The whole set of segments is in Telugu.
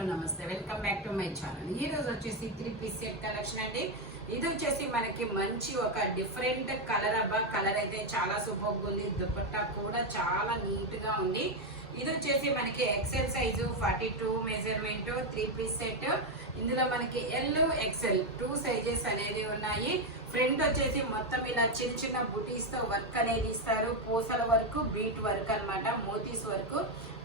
హలో నమస్తే, welcome back to my channel. ఈ రోజు వచ్చేసి 3 పీస్ సెట్ కలెక్షన్ అండి. ఇది వచ్చేసి మనకి మంచి ఒక డిఫరెంట్ కలర్ కలర్ అయితే చాలా సూపర్ ఉంది. దుపట్టా కూడా చాలా నీట్ గా ఉంది. ఇది వచ్చేసి మనకి XL size 42 measurement 3 piece set. ఇందులో మనకి ఎల్ ఎక్సెల్ 2 సైజెస్ అనేది ఉన్నాయి. ఫ్రంట్ వచ్చేసి మొత్తం ఇలా చిన్న చిన్న బుటీస్ తో వర్క్ అనేది ఇస్తారు. పూసల వర్క్, బీట్ వర్క్ అన్నమాట, మోతీస్ వర్క్.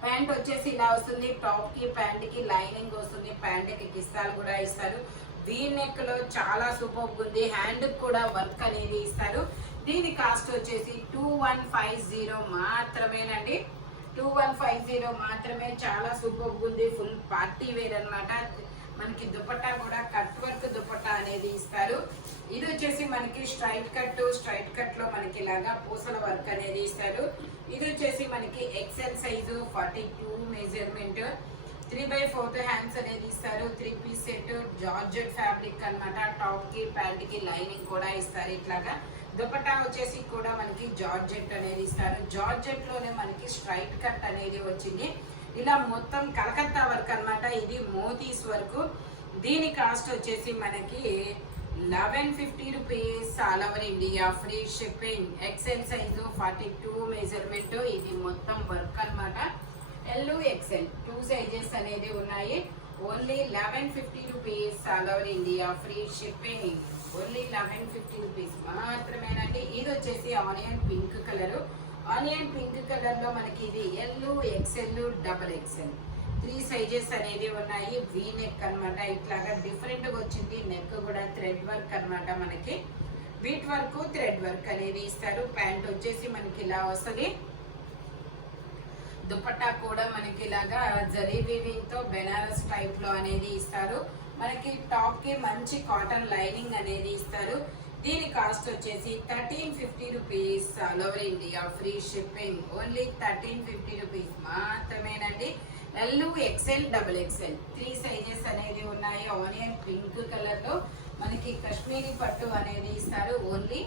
ప్యాంట్ వచ్చేసి ఇలా వస్తుంది. టాప్ కి ప్యాంట్ కి లైనింగ్ వస్తుంది. ప్యాంట్ కి కిస్తాలు కూడా ఇస్తారు. వీ నెక్ లో చాలా సూపర్ ఉంది. హ్యాండ్ కూడా వర్క్ అనేది ఇస్తారు. దీని కాస్ట్ వచ్చేసి 2150 మాత్రమేనండి. 2150 మాత్రమే. చాలా సూపర్ ఉంది. ఫుల్ పార్టీ వేర్ అన్నమాట. మనకి దుపట్టా కూడా కట్ వర్క్ దుపట్టా అనేది ఇస్తారు. ఇది వచ్చేసి మనకి స్ట్రైట్ కట్ లో మనకి ఇలాగా పూసల వర్క్ అనేది ఇస్తారు. ఇది వచ్చేసి మనకి ఎక్సెల్ సైజు 42 మెజర్మెంట్ 3/4 హ్యాండ్స్ అనేది ఇస్తారు. 3 పీస్ సెట్ జార్జెట్ ఫ్యాబ్రిక్ అన్నమాట. టాప్ కి ప్యాంట్ కి లైనింగ్ కూడా ఇస్తారు. ఇట్లాగా దుపట్టా వచ్చేసి కూడా మనకి జార్జెట్ అనేది ఇస్తారు. జార్జెట్ లోనే మనకి స్ట్రైట్ కట్ అనేది వచ్చింది. ఇలా మొత్తం కలకత్తా వర్క్ అన్నమాట. ఇది మోతీస్ వర్క్. దీని కాస్ట్ వచ్చేసి మనకి 1150 rupees. All over India free shipping. XL size 42 measurement. ఇది మొత్తం వర్క్ అన్నమాట. ఎల్ ఎక్సెల్ 2 సైజెస్ అనేది ఉన్నాయి. Only 1150 rupees. All over India free shipping. Only 1150 rupees మాత్రమేనండి. ఇది వచ్చేసి onion pink colour. Onion pink colour లో మనకి ఇది L XL double XL 3 sizes అనేది ఉన్నాయి. వీ నెక్ అనమాట. ఇట్లాగా డిఫరెంట్ గా వచ్చింది. నెక్ కూడా థ్రెడ్ వర్క్ అన్నమాట. మనకి బీట్ వర్క్, థ్రెడ్ వర్క్ అనేది ఇస్తారు. ప్యాంట్ వచ్చేసి మనకి ఇలా వస్తుంది. దుపట్టా కూడా మనకి ఇలాగా జరీ వీవింగ్ తో బెనారస్ టైప్ లో అనేది ఇస్తారు. మనకి టాప్ కి మంచి కాటన్ లైనింగ్ అనేది ఇస్తారు. దీని కాస్ట్ వచ్చేసి 1350 rupees. All over India free shipping. Only 1350 rupees మాత్రమేనండి. L XL double XL 3 sizes అనేది ఉన్నాయి. ఆనియన్ పింక్ కలర్ లో మనకి కాశ్మీరీ పట్టు అనేది ఇస్తారు. Only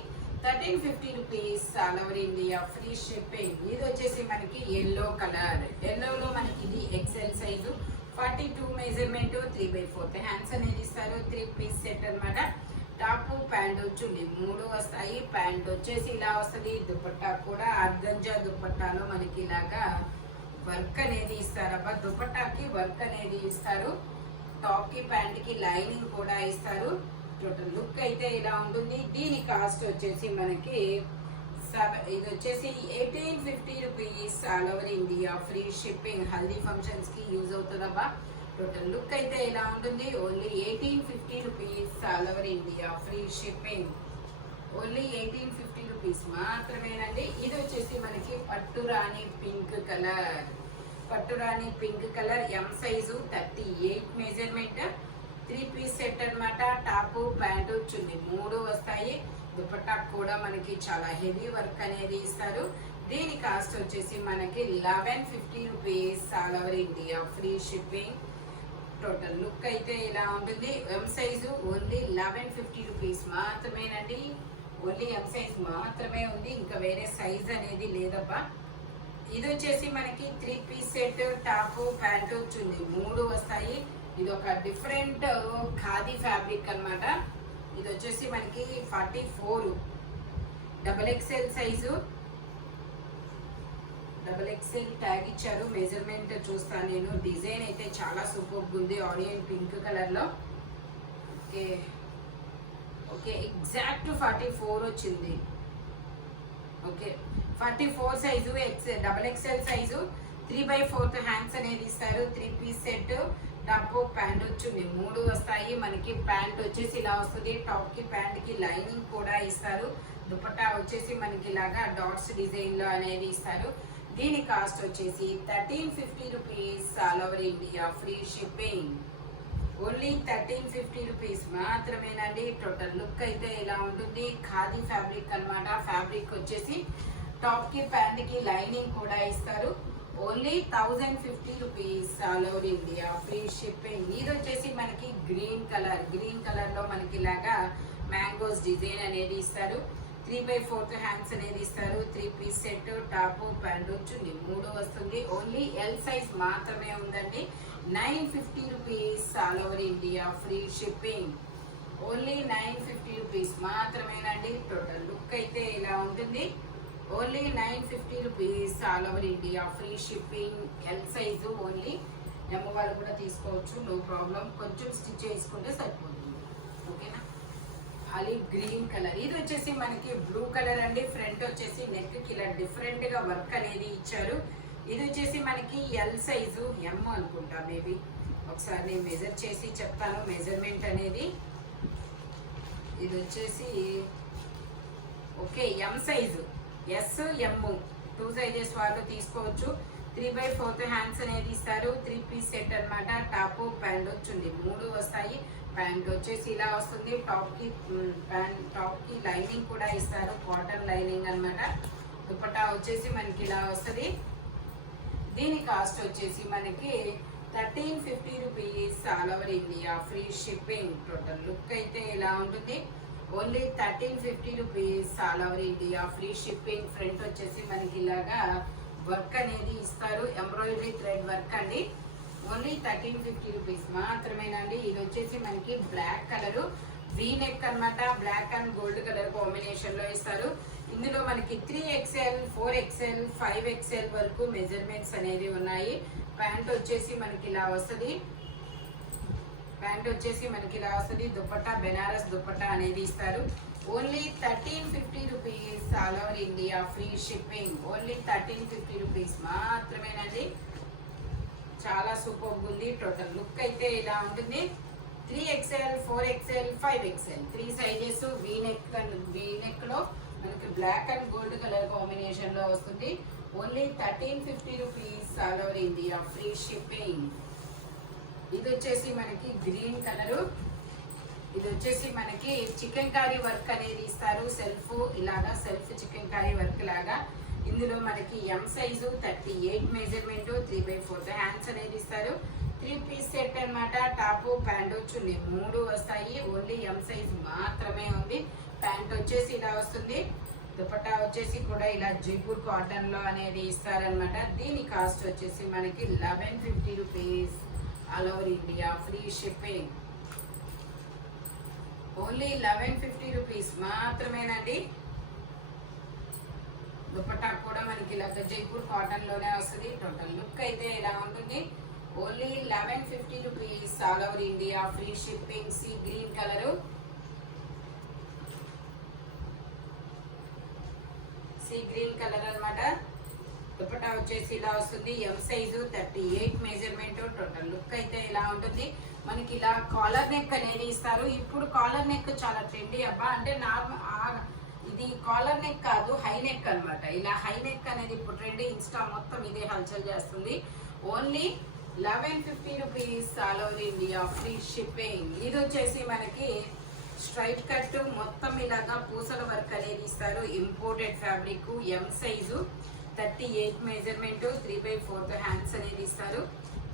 1350 rupees. All over India free shipping. ఇది వచ్చేసి మనకి ఎల్లో కలర్. ఎల్లోలో మనకి ఇది ఎక్సెల్ సైజు 42 మెజర్మెంట్ 3/4 హ్యాండ్స్ అనేది ఇస్తారు. 3 పీస్ సెట్ అన్నమాట. టాప్ ప్యాంట్ చున్నీ 3 వస్తాయి. ప్యాంట్ వచ్చేసి ఇలా వస్తుంది. దుపట్టా కూడా ఆర్గంజా దుపట్టాలో మనకి ఇలాగా వర్క్ అనేది ఇస్తారబ్బా. దుపట్టాకి వర్క్ అనేది ఇస్తారు. టాప్ కి ప్యాంట్ కి లైనింగ్ కూడా ఇస్తారు. టోటల్ లుక్ అయితే ఇలా ఉంటుంది. దీని కాస్ట్ వచ్చేసి మనకి ఇది వచ్చేసి 1850 rupees. All over India free shipping. Haldi functions కి యూజ్ అవుతుందబ్బా. టోటల్ లుక్ అయితే ఇలా ఉంటుంది. Only 1850 rupees. All over India free shipping. Only 1850 rupees మాత్రమేనండి. ఇది వచ్చేసి మనకి పట్టురాణి పింక్ కలర్. పట్టురాణి pink colour M size 38 measurement 3 piece set అన్నమాట. టాప్ ప్యాంటు చున్నీ 3 వస్తాయి. దుపట్టా కూడా మనకి చాలా హెవీ వర్క్ అనేది ఇస్తారు. దీని కాస్ట్ వచ్చేసి మనకి 1150 rupees. All over India free shipping. Total look అయితే ఇలా ఉంటుంది. ఎం సైజు ఓన్లీ 1150 రూపీస్ మాత్రమేనండి. ఓన్లీ ఎం సైజ్ మాత్రమే ఉంది. ఇంకా వేరే సైజ్ అనేది లేదబ్బా. ఇది వచ్చేసి మనకి 3 పీస్ సెట్. టాప్ ప్యాంటు చున్నీ 3 వస్తాయి. ఇది ఒక డిఫరెంట్ ఖాదీ ఫ్యాబ్రిక్ అన్నమాట. ఇది వచ్చేసి మనకి 44 double XL size. Double XL tag ఇచ్చారు. మెజర్మెంట్ చూస్తాను నేను. డిజైన్ అయితే చాలా సూపర్ ఉంది. ఆనియన్ పింక్ కలర్ లో. ఓకే ఓకే ఎగ్జాక్ట్ 44 వచ్చింది. Okay 44 size double XL size 3/4 hands అనేది ఇస్తారు. 3 పీస్ సెట్. టాప్ ప్యాంట్ వచ్చింది 3 వస్తాయి. మనకి ప్యాంట్ వచ్చేసి ఇలా వస్తుంది. టాప్ కి ప్యాంట్ కి లైనింగ్ కూడా ఇస్తారు. దుపట్టా వచ్చేసి మనకి ఇలాగా డాట్స్ డిజైన్ లో అనేది ఇస్తారు. దీని కాస్ట్ వచ్చేసి 1350 rupees. All over India free shipping. Only 1350 rupees మాత్రమేనండి. టోటల్ లుక్ అయితే ఇలా ఉంటుంది. ఖాదీ ఫ్యాబ్రిక్ అన్నమాట. ఫ్యాబ్రిక్ వచ్చేసి టాప్ కి ప్యాంట్ కి లైనింగ్ కూడా ఇస్తారు. Only 1050 rupees. All over India free shipping. ఇది వచ్చేసి మనకి గ్రీన్ కలర్. గ్రీన్ కలర్ లో మనకి ఇలాగా మ్యాంగోస్ డిజైన్ అనేది ఇస్తారు. 3/4 హ్యాండ్స్ అనేది ఇస్తారు. 3 పీస్ సెట్ టాప్ ప్యాంట్ చున్నీ 3 వస్తుంది. ఓన్లీ ఎల్ సైజ్ మాత్రమే ఉందండి. 950 rupees all over India free shipping. Only 950 rupees మాత్రమేనండి. టోటల్ లుక్ అయితే ఇలా ఉంటుంది. Only 950 rupees all over India free shipping. L size only, M వాళ్ళు కూడా తీసుకోవచ్చు, నో ప్రాబ్లం. కొంచెం స్టిచ్ చేసుకుంటే సరిపోతుంది, ఓకేనా. ఆలివ్ గ్రీన్ కలర్, ఇది వచ్చేసి మనకి బ్లూ కలర్ అండి. ఫ్రంట్ వచ్చేసి నెక్ కి ఇలా డిఫరెంట్ గా వర్క్ అనేది ఇచ్చారు. ఇది వచ్చేసి మనకి ఎల్ సైజు, ఎమ్ అనుకుంటా మేబీ. ఒకసారి నేను మెజర్ చేసి చెప్తాను మెజర్మెంట్ అనేది. ఇది వచ్చేసి okay M size, S M 2 sizes వాళ్ళు తీసుకోవచ్చు. 3/4 హ్యాండ్స్ అనేది ఇస్తారు. 3 పీస్ సెట్ అనమాట. టాప్ ప్యాంట్ వచ్చింది, 3 వస్తాయి. ప్యాంట్ వచ్చేసి ఇలా వస్తుంది. టాప్ కి లైనింగ్ కూడా ఇస్తారు, కాటన్ లైనింగ్ అనమాట. దుపట్టా వచ్చేసి మనకి ఇలా వస్తుంది. దీని కాస్ట్ వచ్చేసి మనకి 1350 rupees all over India free shipping. Total look అయితే ఇలా ఉంటుంది. Only 1350 rupees all over India free shipping. Front వచ్చేసి మనకి ఇలాగా వర్క్ అనేది ఇస్తారు, ఎంబ్రాయిడరీ థ్రెడ్ వర్క్ అండి. ఓన్లీ 1350 రూపీస్ మాత్రమేనండి. ఇది వచ్చేసి మనకి బ్లాక్ కలర్ వీ నెక్ అనమాట. Black and gold colour combination లో ఇస్తారు. ఇందులో మనకి 3XL, 4XL, 5XL వరకు మెజర్మెంట్స్ అనేవి ఉన్నాయి. ప్యాంట్ వచ్చేసి మనకి ఇలా వస్తుంది. దుపట్టా బెనారస్ దుపట్టా అనేది ఇస్తారు. Only 1350 rupees all over India free shipping. Only 1350 rupees మాత్రమేనండి. చాలా సూపర్ ఉంది. టోటల్ లుక్ అయితే ఇలా ఉంటుంది. 3XL, 4XL, 5XL 3 sizes. We neck లో మనకి black and gold colour combination లో వస్తుంది. Only 1350 rupees all over India free shipping. ఇది వచ్చేసి మనకి గ్రీన్ కలర్. ఇది వచ్చేసి మనకి చికెన్ కారీ వర్క్ అనేది ఇస్తారు. సెల్ఫ్ ఇలాగా సెల్ఫ్ చికెన్ కారీ వర్క్ లాగా. ఇందులో మనకి ఎం సైజు 38 మెజర్మెంట్, 3/4 హ్యాండ్స్ అనేది ఇస్తారు. 3 పీస్ సెట్ అనమాట. టాప్ ప్యాంట్ వచ్చి 3 వస్తాయి. ఓన్లీ ఎం సైజ్ మాత్రమే ఉంది. ప్యాంట్ వచ్చేసి ఇలా వస్తుంది. దుపట్టా వచ్చేసి కూడా ఇలా జైపూర్ కాటన్ లో అనేది ఇస్తారనమాట. దీని కాస్ట్ వచ్చేసి మనకి 1150 rupees all over India free shipping. Only 1150 rupees మాత్రమేనండి. దుపట్టా కూడా మనకి ఇలా జైపూర్ కాటన్ లోనే వస్తుంది. టోటల్ లుక్ అయితే ఇలా ఉంటుంది. Only 1150 rupees all over India free shipping. Sea green colour, అనమాట. దుపట్టా వచ్చేసి ఇలా వస్తుంది. ఎం సైజు 38 మెజర్మెంట్. టోటల్ లుక్ అయితే ఇలా ఉంటుంది. మనకి ఇలా కాలర్ నెక్ అనేది ఇస్తారు. ఇప్పుడు కాలర్ నెక్ చాలా ట్రెండీ అబ్బా. అంటే నార్మల్ ఇది కాలర్ నెక్ కాదు, హై నెక్ అనమాట. ఇలా హై నెక్ అనేది ఇప్పుడు ట్రెండీ. ఇన్స్టా మొత్తం ఇదే హల్చల్ చేస్తుంది. Only 1150 rupees all over India free shipping. ఇది వచ్చేసి మనకి స్ట్రైట్ కట్ మొత్తం ఇలాగా పూసల వర్క్ అనేది ఇస్తారు. Imported fabric. M size 38 measurement, 3/4 hands అనేది ఇస్తారు.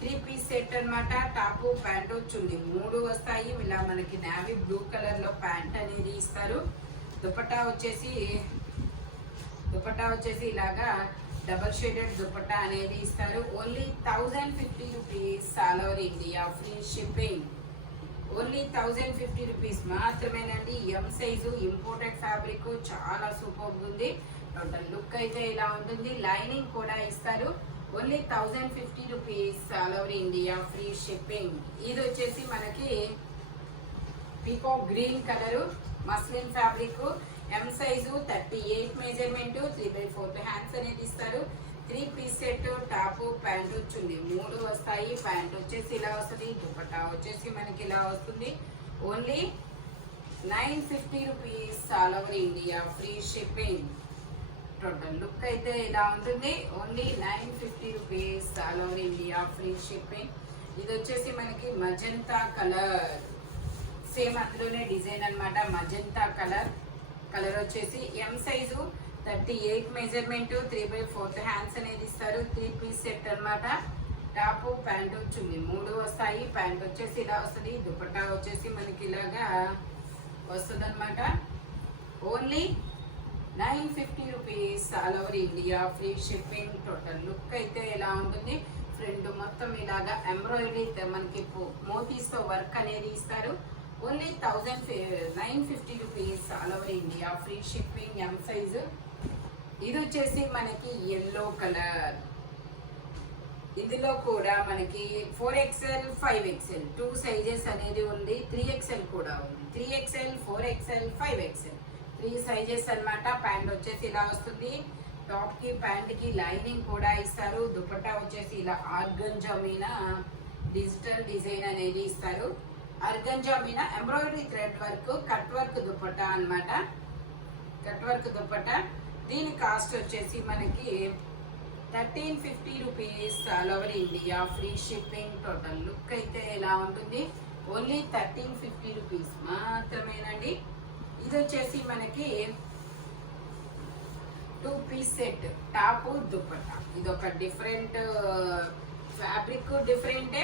3 పీస్ సెట్ అనమాట. టాప్ ప్యాంట్ వచ్చి 3 వస్తాయి. ఇలా మనకి నావీ బ్లూ కలర్ లో ప్యాంట్ అనేది ఇస్తారు. దుపట్టా వచ్చేసి ఇలాగా డబల్ షేడెడ్ దుపట్టా అనేది ఇస్తారు. Only 1050 rupees all over India free shipping. Only 1050 rupees మాత్రమేనండి. ఎం సైజు ఇంపోర్టెడ్ ఫ్యాబ్రిక్, చాలా సూపర్ ఉంది. టోటల్ లుక్ అయితే ఇలా ఉంటుంది. లైనింగ్ కూడా ఇస్తారు. Only 1050 rupees all over India free shipping. ఇది వచ్చేసి మనకి peacock green colour muslin fabric. M size 38 measurement, 3/4 hands అనేది ఇస్తారు. 3 పీస్ సెట్. టాప్ ప్యాంట్ వచ్చింది 3 వస్తాయి. ప్యాంట్ వచ్చేసి ఇలా వస్తుంది. దుపట్టా వచ్చేసి మనకి ఇలా వస్తుంది. Only 950 rupees all over India free shipping. Total look అయితే ఇలా ఉంటుంది. Only 950 rupees all over India free shipping. ఇది వచ్చేసి మనకి మజంతా కలర్, సేమ్ అందులోనే డిజైన్ అనమాట. మజంతా కలర్ వచ్చేసి ఎం సైజు 38 మెజర్మెంట్, 3/4 హ్యాండ్స్ అనేది ఇస్తారు. 3 పీస్ సెట్ అనమాట. టాప్ ప్యాంట్ వచ్చింది 3 వస్తాయి. ప్యాంట్ వచ్చేసి ఇలా వస్తుంది. దుపట్టా వచ్చేసి మనకి ఇలాగా వస్తుంది అనమాట. Only 950 rupees all over India free shipping. Total look అయితే ఇలా ఉంటుంది. ఫ్రంట్ మొత్తం ఇలాగా ఎంబ్రాయిడరీ మనకి మోతీస్తో వర్క్ అనేది ఇస్తారు. Only 950 rupees all over India, free shipping, M size. ఇది వచ్చేసి మనకి ఎల్లో కలర్. ఇందులో కూడా మనకి 4XL 5XL 2 సైజెస్ అనేది ఉంది. 3XL కూడా ఉంది. 3XL 4XL 5XL 3 సైజెస్ అన్నమాట. ప్యాంట్ వచ్చేసి ఇలా వస్తుంది. టాప్ కి ప్యాంట్ కి లైనింగ్ కూడా ఇస్తారు. దుపట్టా వచ్చేసి ఇలా ఆర్గంజా మీద డిజిటల్ డిజైన్ అనేది ఇస్తారు. ఆర్గంజా మీద embroidery thread work, cut work dupatta అన్నమాట. Cut work dupatta. దీని కాస్ట్ వచ్చేసి మనకి 1350 rupees all over India, free shipping. Total look అయితే ఎలా ఉంటుంది? ఓన్లీ 1350 రూపీస్ మాత్రమేనండి. ఇది వచ్చేసి మనకి 2 పీస్ సెట్, టాప్ దుపట్టా. ఇది ఒక డిఫరెంట్ ఫ్యాబ్రిక్, డిఫరెంటే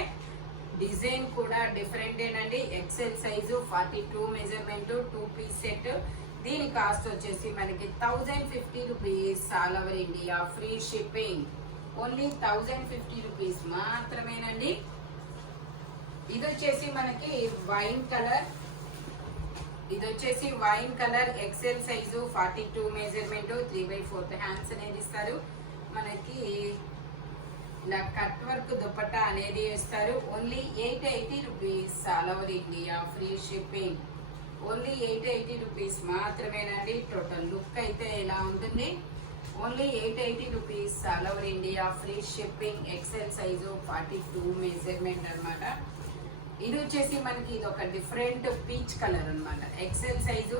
డిజైన్ కూడా డిఫరెంటేనండి. XL size 42 measurement, 2 piece set. దీని కాస్ట్ వచ్చేసి మనకి 1050 rupees all over India, free shipping. Only 1050 rupees మాత్రమేనండి. ఇది వచ్చేసి మనకి వైన్ కలర్. ఇది వచ్చేసి wine colour, XL size 42 measurement, 3/4 hands అనేది ఇస్తారు. మనకి ఇలా కట్ వర్క్ దుపట్టా అనేది ఇస్తారు. Only 880 rupees all over India, free shipping. Only 880 rupees మాత్రమేనండి. టోటల్ లుక్ అయితే ఎలా ఉంటుంది? Only 880 rupees all over India, free shipping. XL size 42 measurement అనమాట. ఇది వచ్చేసి మనకి ఇది ఒక డిఫరెంట్ పీచ్ కలర్ అనమాట. ఎక్సెల్ సైజు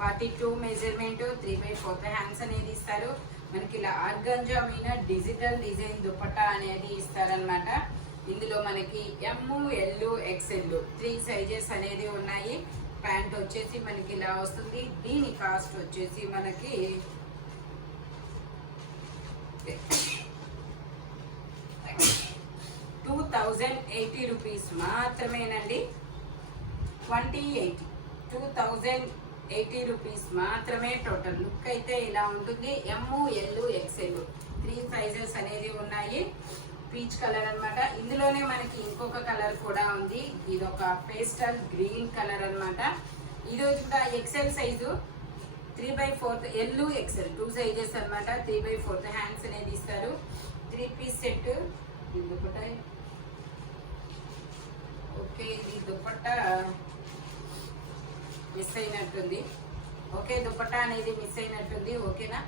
42 మెజర్మెంట్, 3/4 హ్యాండ్స్ అనేది ఇస్తారు. మనకి ఇలా ఆర్గంజా మీద డిజిటల్ డిజైన్ దుపట్టా అనేది ఇస్తారనమాట. ఇందులో మనకి ఎమ్, ఎల్, ఎక్సెల్ 3 సైజెస్ అనేది ఉన్నాయి. ప్యాంట్ వచ్చేసి మనకి ఇలా వస్తుంది. దీని కాస్ట్ వచ్చేసి మనకి 2080 రూపీస్ మాత్రమేనండి. 2080 రూపీస్ మాత్రమే. టోటల్ లుక్ అయితే ఇలా ఉంటుంది. ఎమ్, ఎల్, ఎక్సెల్ 3 సైజెస్ అనేది ఉన్నాయి. పీచ్ కలర్ అన్నమాట. ఇందులోనే మనకి ఇంకొక కలర్ కూడా ఉంది. ఇది ఒక పేస్టల్ గ్రీన్ కలర్ అన్నమాట. ఇది కూడా XL size 3/4, L, XL 2 sizes అన్నమాట. 3/4 హ్యాండ్స్ అనేది ఇస్తారు. 3 పీస్ సెట్. దుపట్టా ఓకే, ఇది దుపట్టా మిస్ అయినట్టుంది. ఓకే, దుపట్టా అనేది మిస్ అయినట్టుంది. ఓకేనా?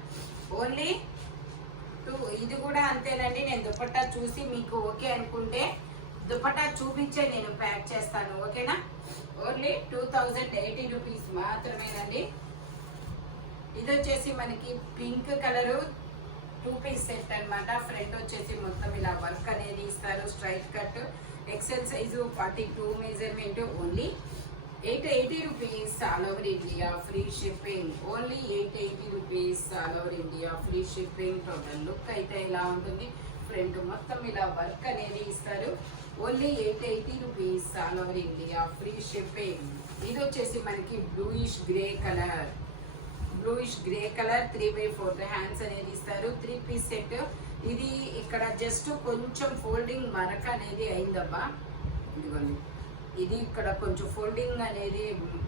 ఓన్లీ ఇది కూడా అంతేనండి. నేను దుపట్టా చూసి మీకు ఓకే అనుకుంటే దుపట్టా చూపించే నేను ప్యాక్ చేస్తాను. ఓకేనా? ఓన్లీ 2080 రూపీస్ మాత్రమేనండి. ఇది వచ్చేసి మనకి పింక్ కలరు 2 పీస్ సెట్ అనమాట. ఫ్రంట్ వచ్చేసి మొత్తం ఇలా వర్క్ అనేది ఇస్తారు. Straight cut, XL size 42 measurement. Only 880 rupees all over India, free shipping. Only 880 rupees all over India, free shipping. Total look అయితే ఇలా ఉంటుంది. ఫ్రంట్ మొత్తం ఇలా వర్క్ అనేది ఇస్తారు. Only 880 rupees all over India, free shipping. ఇది వచ్చేసి మనకి బ్లూయిష్ గ్రే కలర్. 3/4 హ్యాండ్స్ అనేది ఇస్తారు. 3 పీస్ సెట్. ఇది ఇక్కడ జస్ట్ కొంచెం ఫోల్డింగ్ మరక అనేది అయిందబ్బా. ఇదిగోండి, ఇది ఇక్కడ కొంచెం ఫోల్డింగ్ అనేది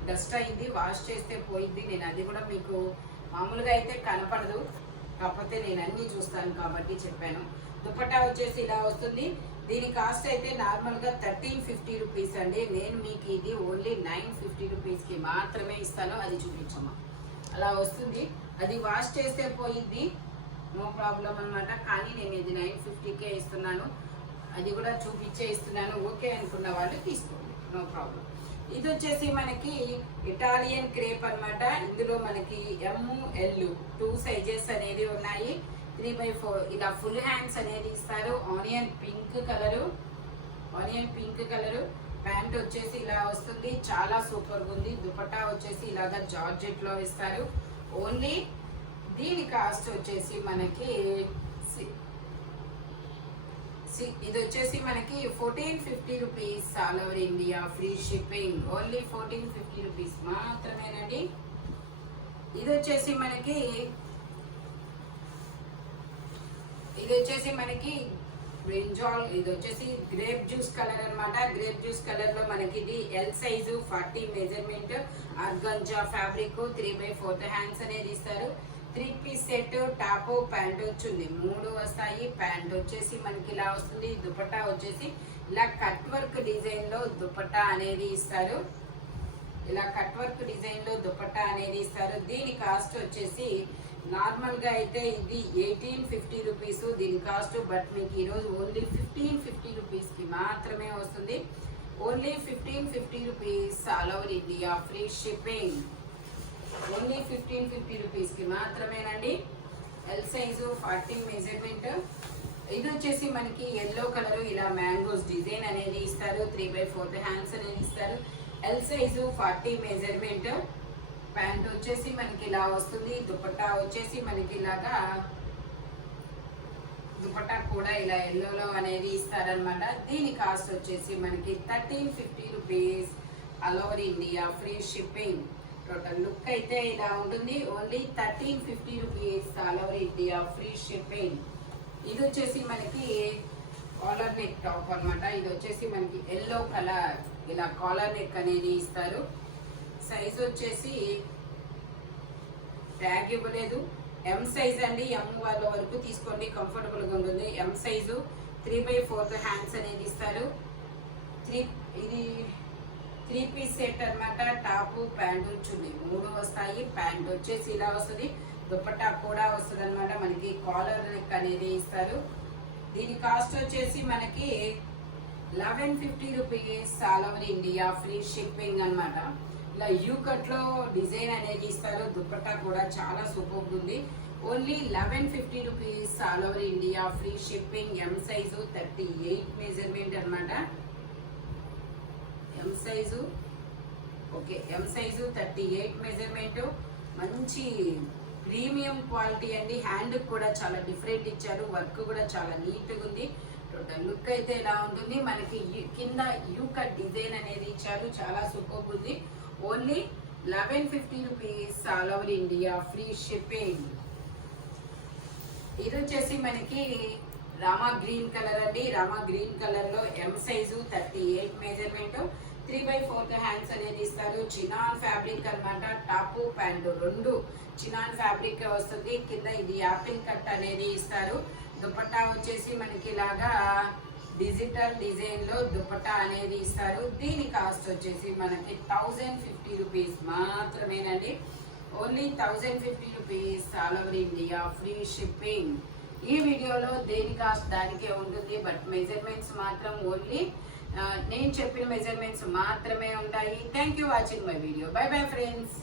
డస్ట్ అయింది. వాష్ చేస్తే పోయింది. నేను అది కూడా మీకు మామూలుగా అయితే కనపడదు, కాకపోతే నేను అన్నీ చూస్తాను కాబట్టి చెప్పాను. దుపట్టా వచ్చేసి ఇలా వస్తుంది. దీని కాస్ట్ అయితే నార్మల్గా 1350 రూపీస్ అండి. నేను మీకు ఇది ఓన్లీ 950 రూపీస్కి మాత్రమే ఇస్తాను. అది చూపించమ్మా. అలా వస్తుంది. అది వాష్ చేస్తే పోయిద్ది, నో ప్రాబ్లం అనమాట. కానీ నేను ఇది 950కే ఇస్తున్నాను. అది కూడా చూపించే ఇస్తున్నాను. ఓకే అనుకున్న వాళ్ళు తీసుకోండి, నో ప్రాబ్లం. ఇది వచ్చేసి మనకి ఇటాలియన్ క్రేప్ అనమాట. ఇందులో మనకి ఎమ్, ఎల్ 2 సైజెస్ అనేది ఉన్నాయి. 3/4 ఇలా ఫుల్ హ్యాండ్స్ అనేది ఇస్తారు. Onion pink colour. ప్యాంట్ వచ్చేసి ఇలా వస్తుంది. చాలా సూపర్గా ఉంది. దుపట్టా వచ్చేసి ఇలాగా జార్జెట్ లో ఇస్తారు. ఓన్లీ దీని కాస్ట్ వచ్చేసి మనకి ఇది వచ్చేసి మనకి 1450 rupees all over India, free shipping. Only 1450 rupees మాత్రమేనండి. ఇది వచ్చేసి మనకి బ్రింజాల్, ఇది వచ్చేసి గ్రేప్ జ్యూస్ కలర్ అన్నమాట. గ్రేప్ జ్యూస్ కలర్ లో మనకి ఇది L size 40 measurement, organza fabric, 3/4 hands అనేది ఇస్తారు. 3 పీస్ సెట్, టాప్ ప్యాంట్ వచ్చింది, 3 వస్తాయి. ప్యాంట్ వచ్చేసి మనకి ఇలా వస్తుంది. దుపట్టా వచ్చేసి ఇలా కట్ వర్క్ డిజైన్ లో దుపట్టా అనేది ఇస్తారు. ఇలా కట్ వర్క్ డిజైన్ లో దుపట్టా అనేది ఇస్తారు. దీని కాస్ట్ వచ్చేసి నార్మల్ గా అయితే ఇది 1850 రూపీస్ దీని కాస్ట్. బట్ మీకు ఈరోజు ఓన్లీ 1550 రూపీస్ కి మాత్రమే వస్తుంది. Only 1550 rupees, all over India free shipping. Only 1550 rupees కి మాత్రమేనండి. L size 40 measurement. ఇది వచ్చేసి మనకి ఎల్లో కలర్, ఇలా మ్యాంగోస్ డిజైన్ అనేది ఇస్తారు. 3/4 హ్యాండ్స్ అనేది ఇస్తారు. L size 40 measurement. ప్యాంట్ వచ్చేసి మనకి ఇలా వస్తుంది. దుపట్టా వచ్చేసి మనకి ఇలాగా, దుపట్టా కూడా ఇలా ఎల్లోలో అనేది ఇస్తారనమాట. దీని కాస్ట్ వచ్చేసి మనకి 1350 rupees, all over India free shipping. Total look అయితే ఇలా ఉంటుంది. Only 1350 rupees, all over India free shipping. ఇది వచ్చేసి మనకి కాలర్ నెక్ టాప్ అనమాట. ఇది వచ్చేసి మనకి ఎల్లో కలర్, ఇలా కాలర్ నెక్ అనేది ఇస్తారు. సైజ్ వచ్చేసి ట్యాగ్ ఇవ్వలేదు. ఎం సైజ్ అండి, ఎం వాళ్ళ వరకు తీసుకోండి, కంఫర్టబుల్గా ఉంటుంది. ఎం సైజు 3/4 హ్యాండ్స్ అనేది ఇస్తారు. ఇది 3 పీస్ సెట్ అనమాట. టాప్ ప్యాంట్ వచ్చింది, 3 వస్తాయి. ప్యాంట్ వచ్చేసి ఇలా వస్తుంది. దుపట్టా కూడా వస్తుంది అనమాట. మనకి కాలర్ నెక్ అనేది ఇస్తారు. దీని కాస్ట్ వచ్చేసి మనకి 1150 rupees, all over India free shipping అనమాట. ఇలా యూ కట్ లో డిజైన్ అనేది ఇస్తారు. దుపట్టా కూడా చాలా సూపర్ ఉంది. Only 1150 rupees, all over India free shipping. M size 38 measurement అనమాట. M size, okay, M size 38 measurement. మంచి ప్రీమియం క్వాలిటీ అండి. హ్యాండ్ కూడా చాలా డిఫరెంట్ ఇచ్చారు. వర్క్ కూడా చాలా నీట్గా ఉంది. టోటల్ లుక్ అయితే ఇలా ఉంటుంది. మనకి కింద యూ కట్ డిజైన్ అనేది ఇచ్చారు. చాలా సూపర్ ఉంది. Only 1150 rupees, all over India free shipping. ఇది వచ్చేసి మనకి రామా గ్రీన్ కలర్ అండి. రామా గ్రీన్ కలర్ లో ఎం సైజు 38 మెజర్మెంట్, 3/4 హ్యాండ్స్ అనేది ఇస్తారు. చినాన్ ఫ్యాబ్రిక్ అనమాట. టాప్ ప్యాంటు 2 చినాన్ ఫ్యాబ్రిక్ వస్తుంది. కింద ఇది యాపిల్ కట్ అనేది ఇస్తారు. దుపట్టా వచ్చేసి మనకి ఇలాగా డిజిటల్ డిజైన్ లో దుపట్టా అనేది ఇస్తారు. దీని కాస్ట్ వచ్చేసి మనకి 1050 రూపీస్ మాత్రమేనండి. Only 1050 rupees, all over India free shipping. ఈ వీడియోలో దేని కాస్ట్ దానికే ఉంటుంది. బట్ మెజర్మెంట్స్ మాత్రం ఓన్లీ నేను చెప్పిన మెజర్మెంట్స్ మాత్రమే ఉంటాయి. Thank you watching my video. By bye friends.